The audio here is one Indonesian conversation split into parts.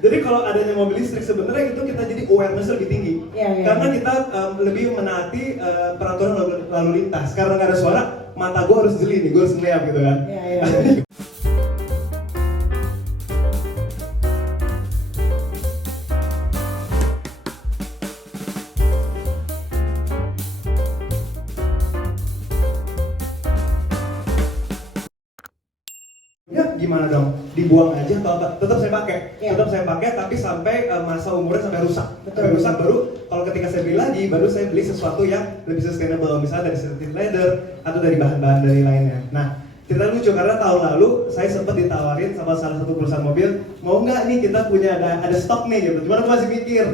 Jadi kalau adanya mobil listrik sebenarnya itu kita jadi awareness lebih tinggi. Karena kita lebih menaati peraturan lalu lintas. Karena nggak ada suara, mata gue harus jeli nih, gue harus ngeliat gitu kan. Ya gimana dong? Dibuang aja atau apa? Tetap saya pakai. Tetap saya pakai tapi sampai masa umurnya sampai rusak. Sampai rusak baru kalau ketika saya beli lagi baru saya beli sesuatu yang lebih sustainable, misalnya dari certified leather atau dari bahan-bahan dari lainnya. Nah, cerita lucu karena tahun lalu saya sempat ditawarin sama salah satu perusahaan mobil, mau nggak nih kita punya ada stok nih gitu. Cuman aku masih mikir,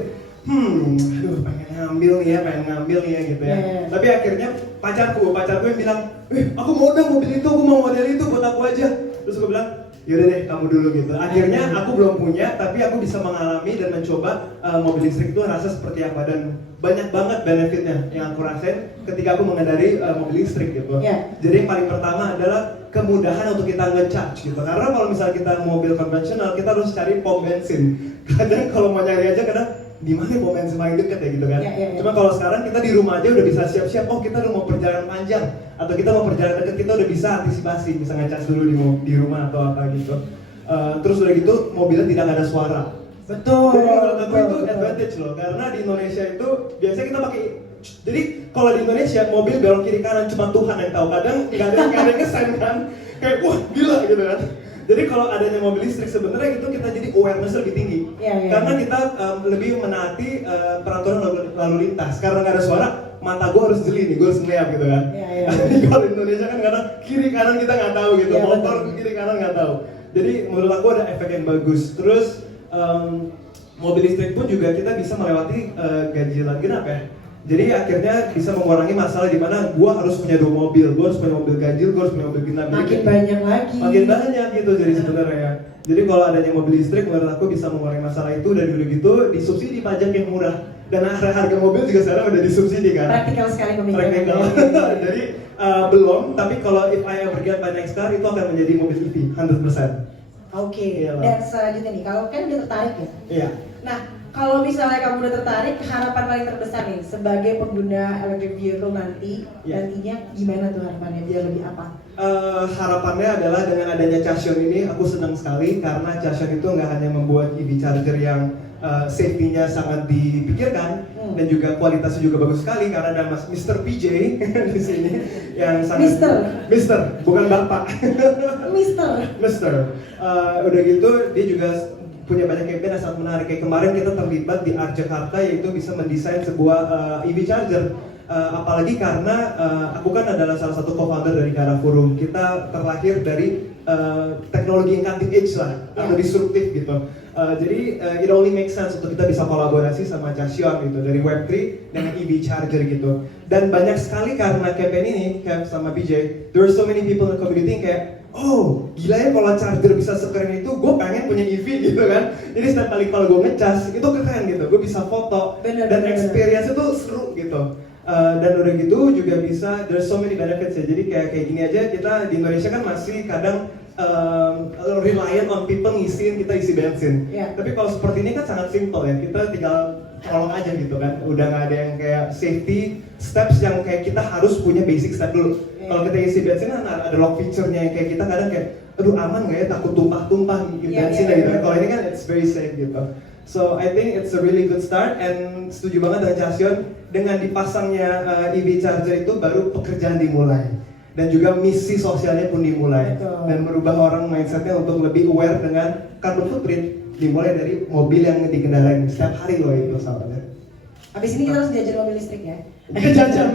aduh pengen ngambil nih ya gitu ya. Tapi akhirnya pacarku yang bilang, aku mau dong mobil itu, aku mau model itu buat aku aja. Terus aku bilang, yaudah deh kamu dulu gitu. Akhirnya aku belum punya, tapi aku bisa mengalami dan mencoba mobil listrik itu rasa seperti apa. Dan banyak banget benefitnya yang aku rasain ketika aku mengendari mobil listrik gitu. Jadi yang paling pertama adalah kemudahan untuk kita nge-charge gitu. Karena kalau misalnya kita mobil konvensional, kita harus cari pom bensin. Kadang kalau mau nyari aja kadang di mana pom bensin paling deket ya gitu kan. Cuma kalau sekarang kita di rumah aja udah bisa siap-siap, oh kita udah mau perjalanan panjang atau kita mau perjalanan dekat, kita udah bisa antisipasi, bisa nge-charge dulu di rumah atau apa gitu. Terus udah gitu mobilnya tidak ada suara. Betul. Jadi menurut aku itu advantage loh, karena di Indonesia itu biasanya kita pakai. Jadi kalau di Indonesia mobil belok kiri kanan cuma Tuhan yang tahu. Kadang nggak ada yang ngesen kan, kayak wah gila gitu kan. Jadi kalau adanya mobil listrik sebenarnya itu kita jadi awareness lebih tinggi. Karena kita lebih menaati peraturan lalu lintas. Karena nggak ada suara, mata gue harus jeli nih, gue harus ngeliat gitu kan. Kalau di Indonesia kan kadang kiri kanan kita nggak tahu gitu, motor kiri kanan nggak tahu. Jadi menurut aku ada efek yang bagus. Terus mobil listrik pun juga kita bisa melewati ganjilan genap ya. Jadi akhirnya bisa mengurangi masalah di mana gua harus punya 2 mobil, gua harus punya mobil ganjil, gua harus punya mobil genap. Makin banyak lagi. Makin banyak gitu jadi sebenarnya ya. Jadi kalau adanya mobil listrik menurut aku bisa mengurangi masalah itu, dan udah gitu disubsidi pajak yang murah. Dan harga mobil juga sekarang udah disubsidi kan. Praktikal sekali pemikirannya. Praktikal. Jadi belum, tapi kalau if I ever get my next car itu akan menjadi mobil EV 100%. Oke. Dan selanjutnya nih, kalau kan udah tertarik ya. Iya. Nah, kalau misalnya kamu udah tertarik, harapan paling terbesar nih sebagai pengguna electric vehicle nantinya gimana tuh harapannya, biar lebih apa? Harapannya adalah dengan adanya Chasion ini, aku senang sekali karena Chasion itu nggak hanya membuat EV charger yang safety-nya sangat dipikirkan dan juga kualitasnya juga bagus sekali karena ada Mas Mr. PJ di sini yang sangat Mister, bukan Bapak. Mister. Udah gitu dia juga punya banyak campaign yang sangat menarik. Kayak kemarin kita terlibat di Art Jakarta, yaitu bisa mendesain sebuah EV charger. Apalagi karena aku kan adalah salah satu co-founder dari Gara Forum. Kita terlahir dari teknologi yang cutting edge lah, atau disruptif gitu. Jadi it only makes sense untuk kita bisa kolaborasi sama Chasion gitu, dari Web3 dengan EV charger gitu. Dan banyak sekali karena campaign ini, Kev sama PJ, there are so many people in the community yang kayak, oh gila ya kalau charger bisa sekeren itu, gue pengen punya EV gitu kan. Jadi setiap kali kalau gue ngecas, itu keren gitu, gue bisa foto dan experience itu seru gitu. Dan udah gitu juga bisa, there's so many benefits ya. Jadi kayak gini aja, kita di Indonesia kan masih kadang reliant on people ngisiin, kita isi bensin. Tapi kalau seperti ini kan sangat simple ya, kita tinggal tolong aja gitu kan. Udah nggak ada yang kayak safety steps yang kayak kita harus punya basic step dulu. Kalau kita isi bensin kan ada lock feature-nya yang kayak kita kadang kayak, aduh aman nggak ya, takut tumpah gitu bensin gitu. Kalau ini kan it's very safe gitu. So I think it's a really good start, and setuju banget dengan Chasion, dengan dipasangnya EV charger itu baru pekerjaan dimulai. Dan juga misi sosialnya pun dimulai. Dan merubah orang mindsetnya untuk lebih aware dengan carbon footprint, dimulai dari mobil yang dikendarai setiap hari loh itu sahabatnya. Habis ini kita harus jajan mobil listrik ya. Jajan.